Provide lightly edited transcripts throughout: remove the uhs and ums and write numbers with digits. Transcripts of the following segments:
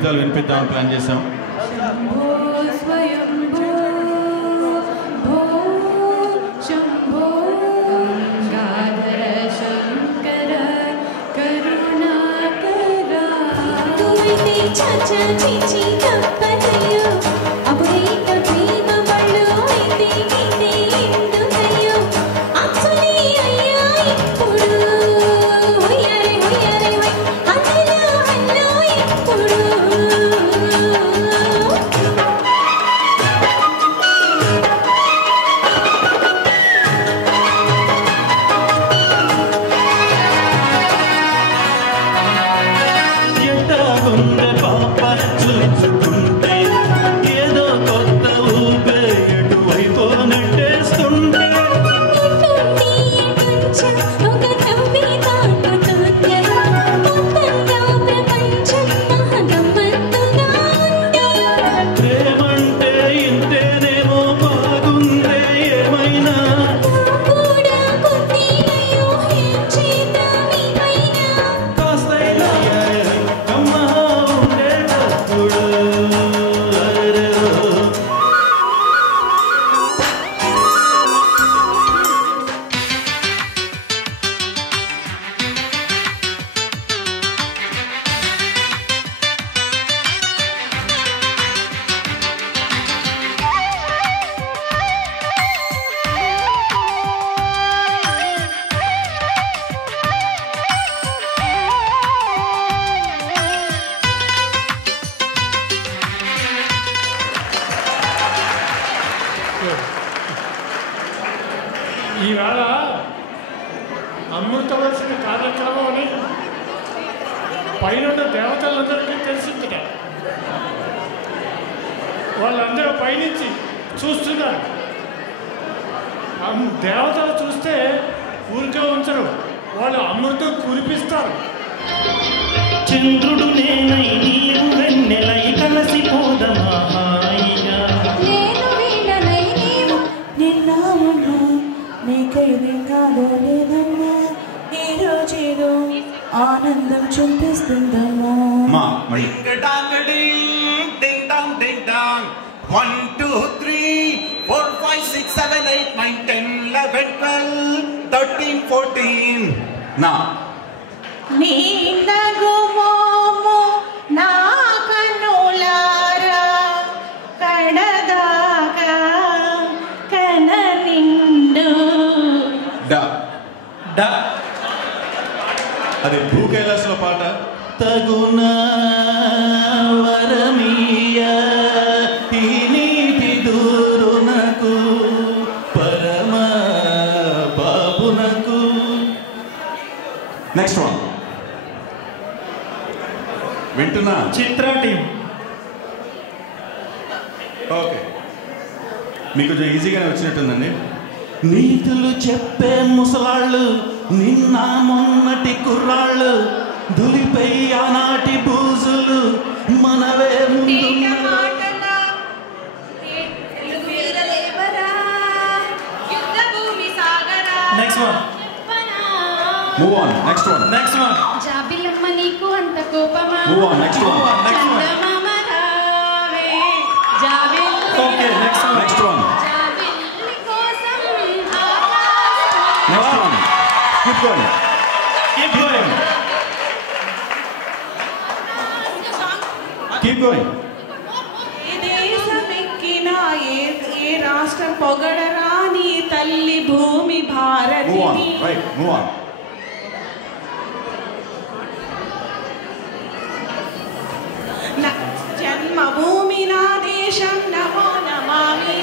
గీతాలు వినిపిద్దామని ప్లాన్ చేశాం. ఈవేళ అమృతవర్షిని కార్యక్రమం అని పైన దేవతలందరికీ తెలిసిందిట. వాళ్ళందరూ పైనుంచి చూస్తున్నారు. దేవతలు చూస్తే ఊరికే ఉంచరు, వాళ్ళు అమృతం కురిపిస్తారు. చంద్రుడు నేనై నీరు వెన్నెలై కలసిపోదమా హాయిగా, నేను వీణనై నీవు నిన్న ఉన్నా నీకైతే కాదో లేదమ్మా, ఈ రోజేదో ఆనందం చూపిస్తుందమ్మా. 1 2 3 4 5 6 7 8 9 10 11 12 13 14 నా నీ నగుమోము నా కన్నులారా కడదాకా కననిండు. అది భూ కైలాసంలో పాట. తగున వరమీయ ఈ నీటి దూరునకు పరమ బాబునకు. నెక్స్ట్ వన్ వింటున్నా. చిత్ర టీం. ఓకే, మీకు కొంచెం ఈజీగానే వచ్చినట్టుందండి. నీతులు చెప్పే ముసలాళ్ళు నిన్న మొన్నటి కుర్రాళ్ళు, దులిపై ఆనాటి బూజులు మనవే ముందు. Next one. Move on. Next one. Next one. జాబిలమ్మ నీకు అంత కోపమా. Move on. Next one. చందమామ రావే జాబిల్లి. Okay, next one. Next one. జాబిల్లి కోసం next one. Keep going. Keep going. Keep going. ఏ దేశం ఎక్కినా ఏ రాష్ట్రం పొగడరా నీ తల్లి భూమి భారతి. Move on. Right, move on. జన్మభూమి నా దేశం నమో నమామి.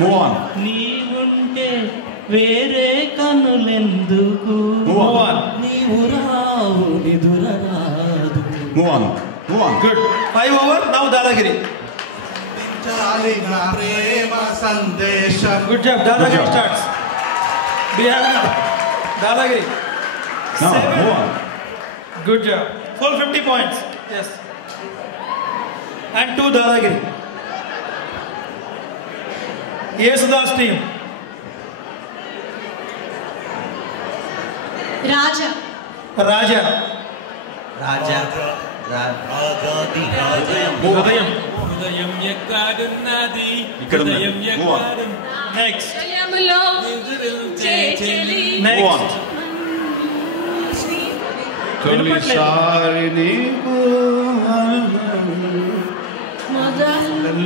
Move on. నీవుంటే వేరే కనులెందుకు, నీవు రావు నిదురరాదు. Move on. Move on. Good. 5 over. Now dadagiri. ప్రేమ సందేశం. Good job. Dadagiri starts. Dadagiri. Now, move on. Good job. Full 50 points. Yes. And 2 Dadagiri. Yesudas team. Raja. Raja. హృదయం. ఇక్కడ ఉంది. Move on. నెక్స్ట్. హృదయములో చేచెలి. Move on. తొలిసారి నీకు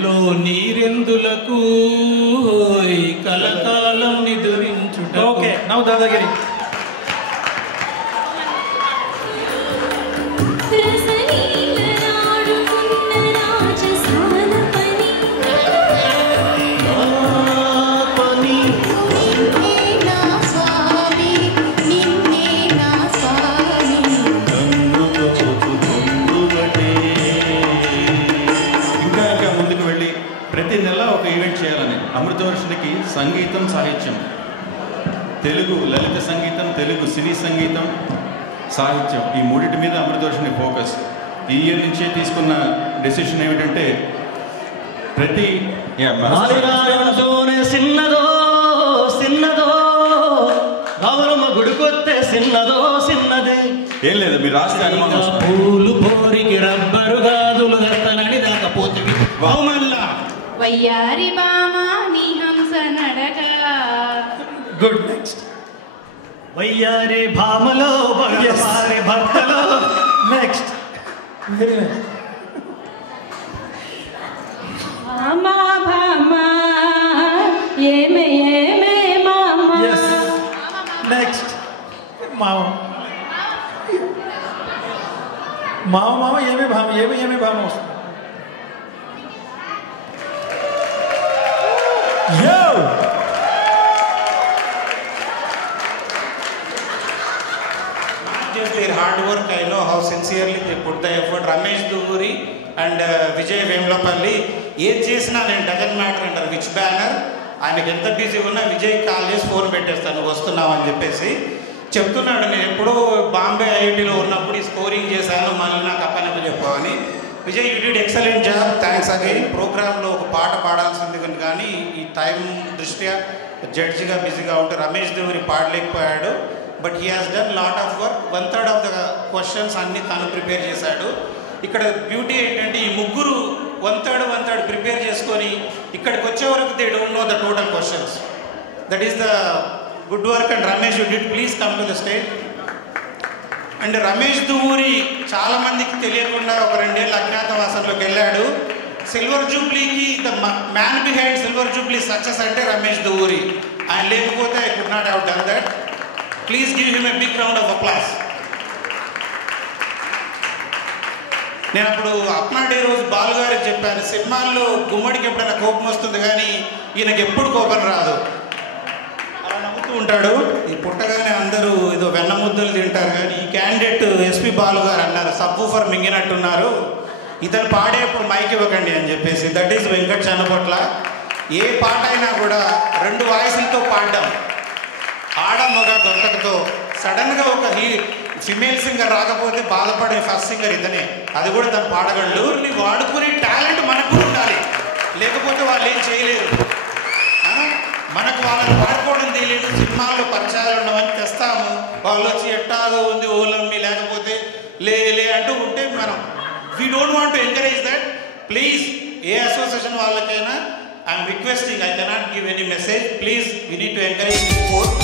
లో నీరెందులకు కలకాలం నిదురించుట. Okay, now dadagiri. ప్రతి నెల ఒక ఈవెంట్ చేయాలని అమృతవర్షునికి సంగీతం సాహిత్యం, తెలుగు లలిత సంగీతం, తెలుగు సినీ సంగీతం, సాహిత్యం, ఈ మూడింటి మీద అమృతవర్షుని ఫోకస్. ఈ ఇయర్ నుంచే తీసుకున్న డెసిషన్ ఏమిటంటే ప్రతి సిన్నదో సిన్నదో రామరమ్మ గుడికొత్తే సిన్నదో సిన్నది. ఏం లేదు, మీరు రాసిన పూలు పోరికి రబ్బరు గాదులు దత్తనని దాకపోతే వయ్యారి బామా నీ హంస నడక. గుడ్. నెక్స్ట్. వయ్యారి భామలో భగవారి భక్తలో. Next. Very nice. Bhama Bhama ఏమే ఏమే మామా. ఎస్. నెక్స్ట్. మామ మామ మామ ఏమి భామ, ఏమి ఏమి భామ వస్తుంది. Yo! Not just their hard work, I know how sincerely they put the effort. Ramesh Duguri and Vijay Vemlapalli, ఏం చేసినా నేను డజన్ మ్యాటర్ అంటారు. విచ్ బ్యానర్ ఆయనకి ఎంత బిజీ ఉన్నా విజయ్ కాల్ చేసి ఫోన్ పెట్టేస్తాను వస్తున్నావు అని చెప్పేసి చెప్తున్నాడు. నేను ఎప్పుడో బాంబే ఐఐటీలో ఉన్నప్పుడు ఈ స్కోరింగ్ చేశాను, మళ్ళీ నాకు అప్పనకు చెప్పావని. Vijay you did excellent job, thanks again. ప్రోగ్రాంలో ఒక పాట పాడాల్సింది కానీ ఈ టైం దృష్ట్యా జడ్జిగా బిజీగా ఉంటే రమేష్ దేవరి పాడలేకపోయాడు. But he has done lot of work. 1/3 of the questions అన్నీ తను ప్రిపేర్ చేశాడు. ఇక్కడ బ్యూటీ ఏంటంటే ఈ ముగ్గురు 1/3 ప్రిపేర్ చేసుకొని ఇక్కడికి వచ్చే వరకు they don't know the total questions. That is the good work. And Ramesh you did, please come to the stage. And Ramesh Duvvuri చాలామందికి తెలియకుండా ఒక 2 ఏళ్ళ అజ్ఞాతవాసంలోకి వెళ్ళాడు. సిల్వర్ జూబ్లీకి the man behind silver jubilee success అంటే రమేష్ దువ్వూరి. ఆయన లేకపోతే I could not have done that. Please give him a big round of applause. నేను అప్పుడు అప్నాడే రోజు బాలుగారికి చెప్పాను, సినిమాల్లో గుమ్మడికి ఎప్పుడైనా కోపం వస్తుంది కానీ ఈయనకి ఎప్పుడు కోపం రాదు, అలా నవ్వుతూ ఉంటాడు. ఈ పుట్టగానే అందరూ ఏదో వెన్న ముద్దలు తింటారు కానీ ఈ క్యాండిడేట్ ఎస్పి బాలుగారు అన్నారు సబ్బూఫర్ మింగినట్టున్నారు, ఇతను పాడేప్పుడు మైక్ ఇవ్వకండి అని చెప్పేసి. That is Venkat Channapotla. ఏ పాట అయినా కూడా 2 వాయిస్లతో పాడడం, ఆడ మగ గొంతకతో. సడన్గా ఒక ఫిమేల్ సింగర్ రాకపోతే బాధపడే ఫస్ట్ సింగర్ ఇతనే, అది కూడా తను పాడగలడు. వాడుకునే టాలెంట్ మనకు ఉండాలి, లేకపోతే వాళ్ళు ఏం చేయలేరు. మనకు వాళ్ళని వాడుకోవడం తెలియదు, సినిమాల్లో పరిచయాలు ఉండవని తెస్తాము, వాళ్ళు వచ్చి ఎట్టాగో ఉంది ఓలమ్మి లేకపోతే లే అంటూ ఉంటే మనం we don't want to encourage that. Please ఏ అసోసియేషన్ వాళ్ళకైనా I'm requesting, I cannot give any message, please we need to encourage this sport.